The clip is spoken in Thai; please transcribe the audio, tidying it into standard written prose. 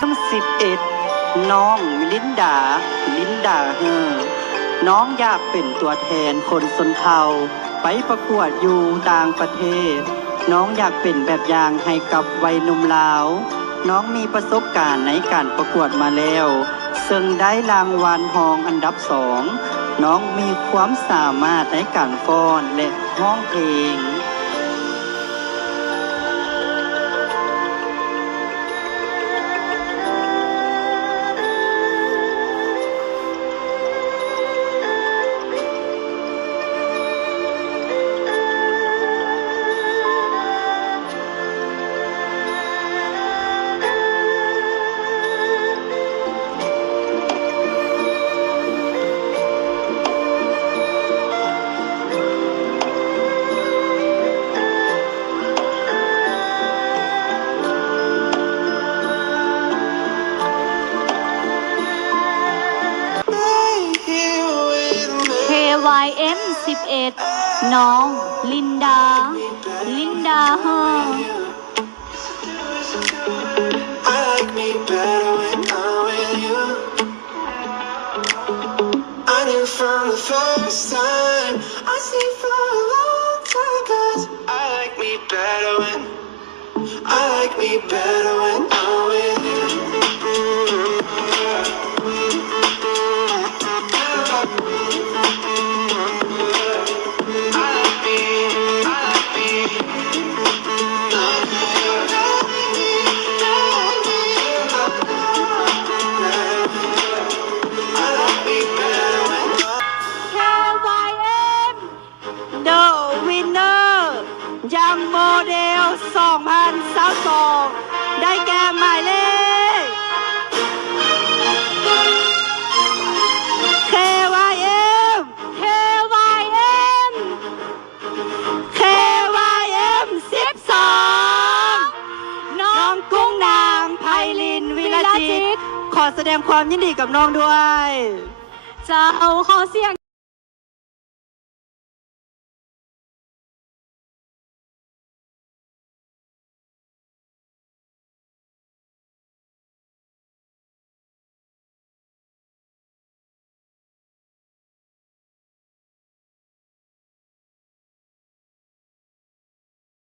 11น้องลินดาเฮอน้องอยากเป็นตัวแทนคนชนเผ่าไปประกวดอยู่ต่างประเทศน้องอยากเป็นแบบอย่างให้กับวัยหนุ่มลาวน้องมีประสบการณ์ในการประกวดมาแล้วซึ่งได้รางวัลรองอันดับ2น้องมีความสามารถในการฟ้อนและร้องเพลงYM 11น้องลินดาเฮอFrom the first time I see for a long time 'cause I like me better when I'm with you. KYM The Winner ยังโมเดล 2022 ได้แก่หมายเลข KYM 12น้องกุ้งนางไพลินวิรจิตขอแสดงความยินดีกับน้องด้วย จะเอาขอเสียง